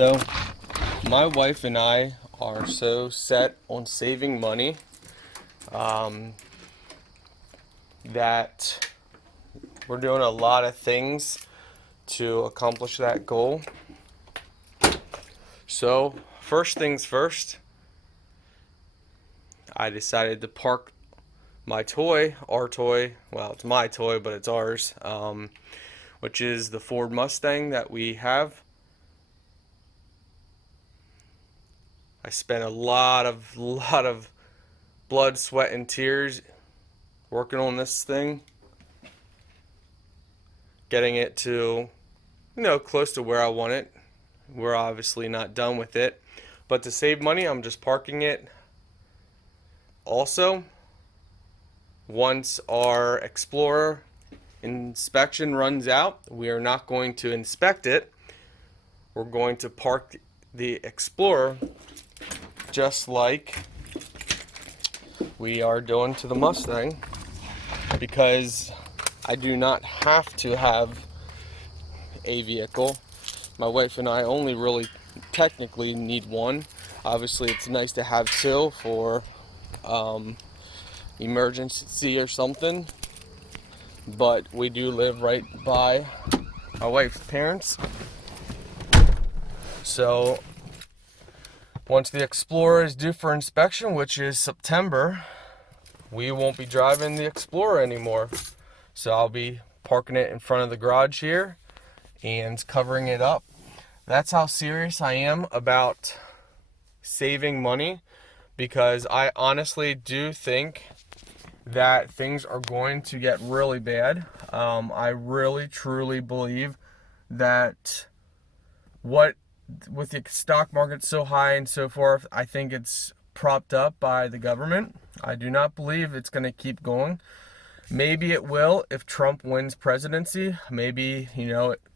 So, my wife and I are so set on saving money um, that we're doing a lot of things to accomplish that goal. So, first things first, I decided to park my toy, our toy, well, it's my toy, but it's ours, which is the Ford Mustang that we have. I spent a lot of blood, sweat, and tears working on this thing, getting it to, close to where I want it. We're obviously not done with it, but to save money, I'm just parking it. Also, once our Explorer inspection runs out, we are not going to inspect it. We're going to park the Explorer just like we are doing to the Mustang, because I do not have to have a vehicle. My wife and I only really technically need one. Obviously, it's nice to have two for emergency or something, but we do live right by my wife's parents. So once the Explorer is due for inspection, which is September, we won't be driving the Explorer anymore. So I'll be parking it in front of the garage here and covering it up. That's how serious I am about saving money, because I honestly do think that things are going to get really bad. I really truly believe that with the stock market so high and so forth, I think it's propped up by the government. I do not believe it's going to keep going. Maybe it will if Trump wins presidency. Maybe,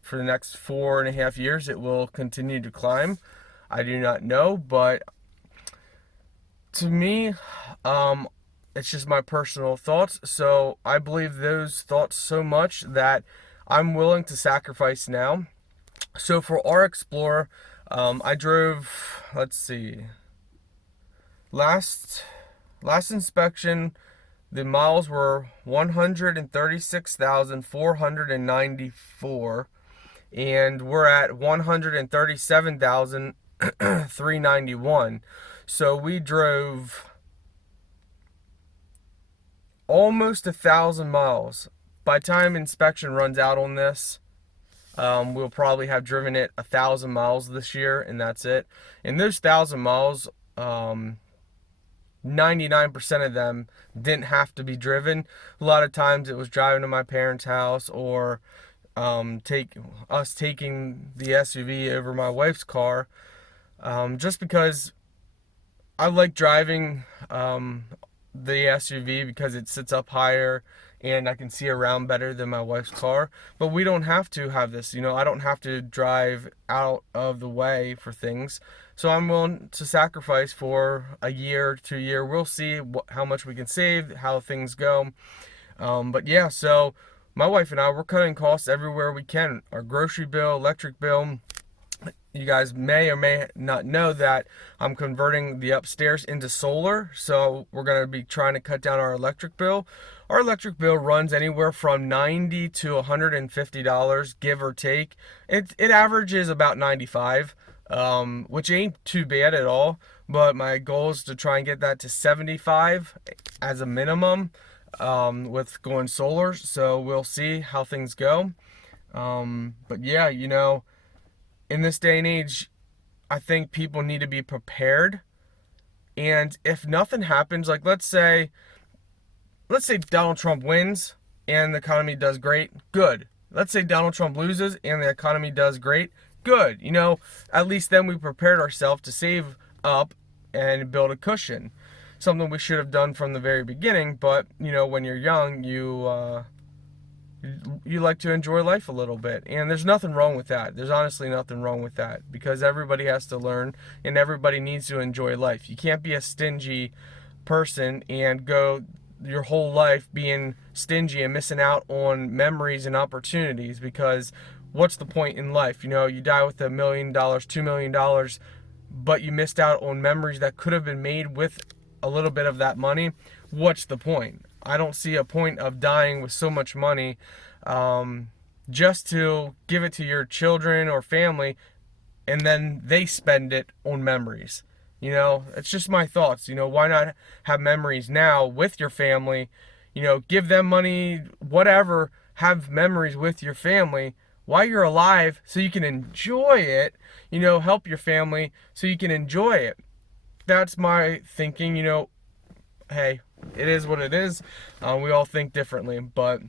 for the next 4.5 years, it will continue to climb. I do not know, but to me, it's just my personal thoughts. So I believe those thoughts so much that I'm willing to sacrifice now. So for our Explorer, I drove, let's see, last inspection, the miles were 136,494, and we're at 137,391. So we drove almost 1,000 miles. By the time inspection runs out on this, we'll probably have driven it 1,000 miles this year, and that's it. And those 1,000 miles, 99% of them didn't have to be driven. A lot of times it was driving to my parents' house, or taking the SUV over my wife's car, just because I like driving the SUV because it sits up higher and I can see around better than my wife's car. But we don't have to have this, I don't have to drive out of the way for things. So I'm willing to sacrifice for a year, 2 year. We'll see how much we can save, how things go. But yeah, so my wife and I, we're cutting costs everywhere we can. Our grocery bill, electric bill. You guys may or may not know that I'm converting the upstairs into solar, so we're going to be trying to cut down our electric bill. Our electric bill runs anywhere from $90 to $150, give or take. It averages about $95, which ain't too bad at all, but my goal is to try and get that to $75 as a minimum with going solar, so we'll see how things go. But yeah, in this day and age, I think people need to be prepared. And if nothing happens, like let's say Donald Trump wins and the economy does great, good. Let's say Donald Trump loses and the economy does great, good. At least then we prepared ourselves to save up and build a cushion. Something we should have done from the very beginning, but when you're young, you like to enjoy life a little bit, and there's nothing wrong with that. There's honestly nothing wrong with that, because everybody has to learn and everybody needs to enjoy life. You can't be a stingy person and go your whole life being stingy and missing out on memories and opportunities, because what's the point in life? You know, you die with $1 million, $2 million, but you missed out on memories that could have been made with a little bit of that money. What's the point? I don't see a point of dying with so much money just to give it to your children or family, and then they spend it on memories. You know, it's just my thoughts. You know, why not have memories now with your family? You know, give them money, whatever, have memories with your family while you're alive so you can enjoy it. You know, help your family so you can enjoy it. That's my thinking. You know, hey, it is what it is. We all think differently, but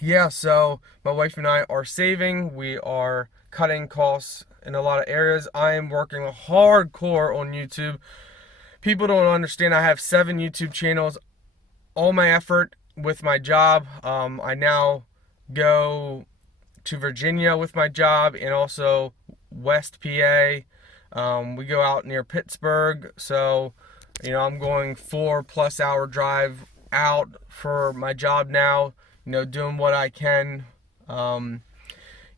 yeah, so my wife and I are saving. We are cutting costs in a lot of areas. I am working hardcore on YouTube. People don't understand I have 7 YouTube channels. All my effort with my job. I now go to Virginia with my job and also West PA. We go out near Pittsburgh. So, you know, I'm going 4+ hour drive out for my job now. You know, doing what I can.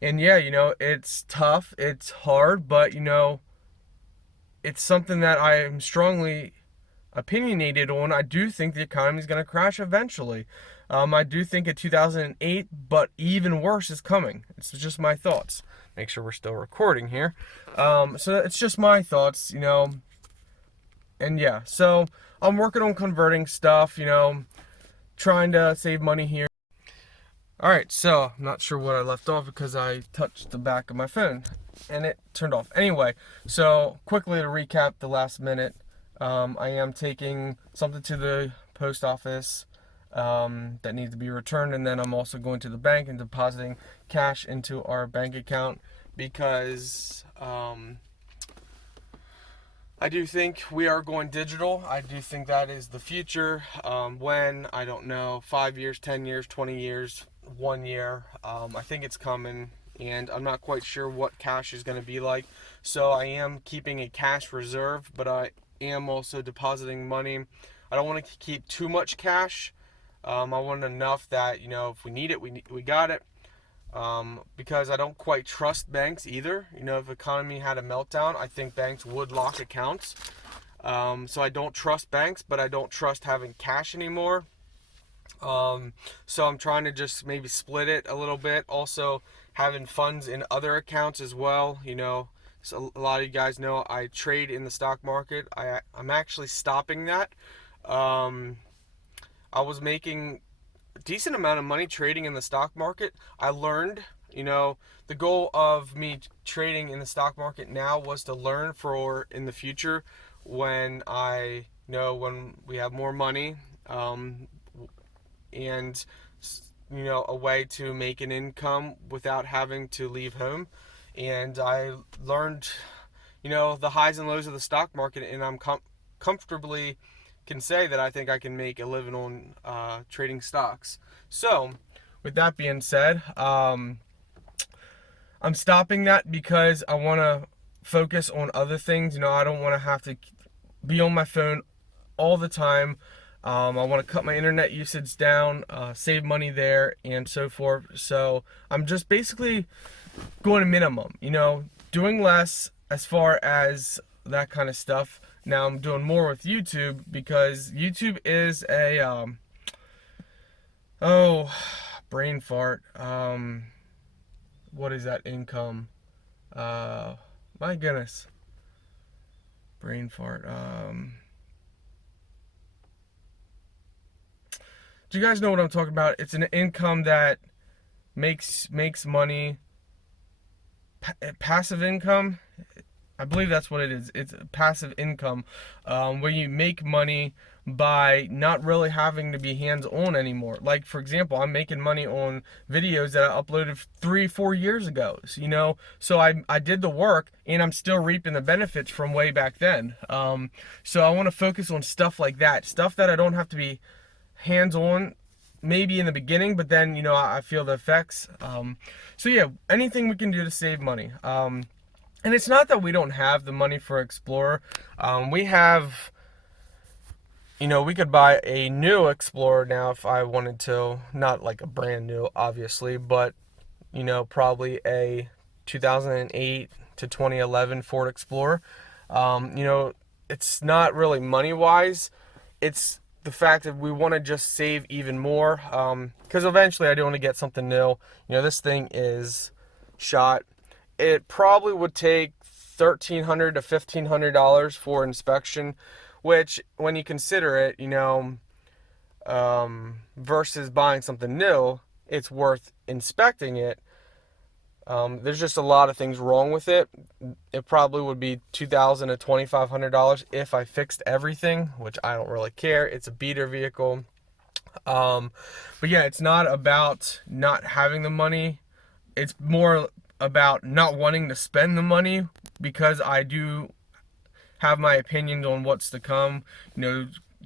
And yeah, you know, it's tough, it's hard, but you know, it's something that I am strongly opinionated on. I do think the economy is going to crash eventually. I do think in 2008, but even worse is coming. It's just my thoughts. Make sure we're still recording here. So it's just my thoughts, you know. And yeah, so I'm working on converting stuff, you know, trying to save money here. Alright, so I'm not sure what I left off because I touched the back of my phone and it turned off. Anyway, so quickly to recap the last minute, I am taking something to the post office that needs to be returned, and then I'm also going to the bank and depositing cash into our bank account because I do think we are going digital. I do think that is the future. When, I don't know, 5 years, 10 years, 20 years, 1 year. I think it's coming, and I'm not quite sure what cash is going to be like. So I am keeping a cash reserve, but I am also depositing money. I don't want to keep too much cash. I want enough that, you know, if we need it, we got it. Because I don't quite trust banks either. You know, if the economy had a meltdown, I think banks would lock accounts. So I don't trust banks, but I don't trust having cash anymore. So I'm trying to just maybe split it a little bit. Also having funds in other accounts as well. You know, so a lot of you guys know I trade in the stock market. I'm actually stopping that. I was making decent amount of money trading in the stock market. I learned, you know, the goal of me trading in the stock market now was to learn for in the future when when we have more money, and you know, a way to make an income without having to leave home. And I learned, you know, the highs and lows of the stock market, and I'm comfortably can say that I think I can make a living on trading stocks. So, with that being said, I'm stopping that because I want to focus on other things. You know, I don't want to have to be on my phone all the time. I want to cut my internet usage down, save money there, and so forth. So I'm just basically going to minimum, you know, doing less as far as that kind of stuff. Now I'm doing more with YouTube because YouTube is a, brain fart. What is that income? My goodness. Brain fart. Do you guys know what I'm talking about? It's an income that makes money. Passive income. I believe that's what it is. It's passive income, where you make money by not really having to be hands-on anymore. Like, for example, I'm making money on videos that I uploaded 3-4 years ago. So, you know, so I did the work, and I'm still reaping the benefits from way back then. So I want to focus on stuff like that, stuff that I don't have to be hands-on, maybe in the beginning, but then, you know, I feel the effects. So yeah, anything we can do to save money. And it's not that we don't have the money for Explorer. We have, you know, we could buy a new Explorer now if I wanted to. Not like a brand new, obviously, but probably a 2008 to 2011 Ford Explorer. It's not really money wise. It's the fact that we want to just save even more. Because eventually I do want to get something new. This thing is shot. It probably would take $1,300 to $1,500 for inspection, which when you consider it, versus buying something new, it's worth inspecting it. There's just a lot of things wrong with it. It probably would be $2,000 to $2,500 if I fixed everything, which I don't really care. It's a beater vehicle. But yeah, it's not about not having the money. It's more about not wanting to spend the money, because I do have my opinions on what's to come.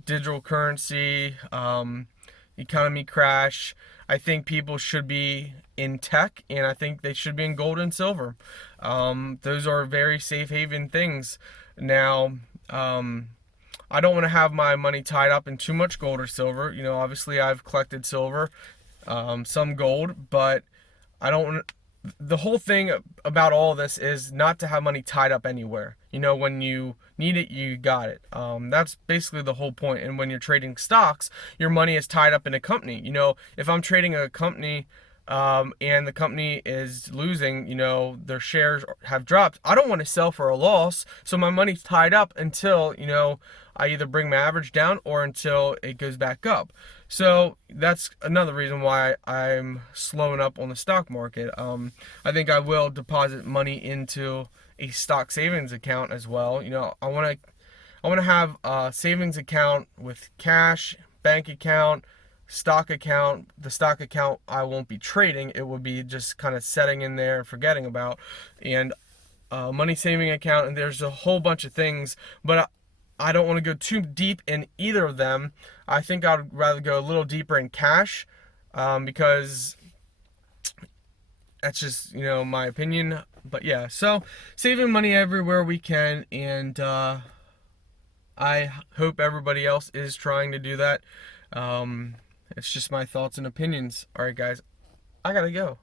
Digital currency, economy crash. I think people should be in tech, and I think they should be in gold and silver. Those are very safe haven things. Now, I don't want to have my money tied up in too much gold or silver. Obviously I've collected silver, some gold, but I don't. The whole thing about all this is not to have money tied up anywhere. When you need it, you got it. That's basically the whole point. And when you're trading stocks, your money is tied up in a company. If I'm trading a company, and the company is losing, their shares have dropped, I don't want to sell for a loss. So my money's tied up until, I either bring my average down or until it goes back up. So that's another reason why I'm slowing up on the stock market. I think I will deposit money into a stock savings account as well. I want to have a savings account with cash, bank account, stock account. The stock account I won't be trading. It will be just kind of setting in there and forgetting about. And money saving account, and there's a whole bunch of things, but I don't want to go too deep in either of them. I think I'd rather go a little deeper in cash, because that's just, my opinion. But yeah, so saving money everywhere we can, and I hope everybody else is trying to do that. It's just my thoughts and opinions. All right, guys, I gotta go.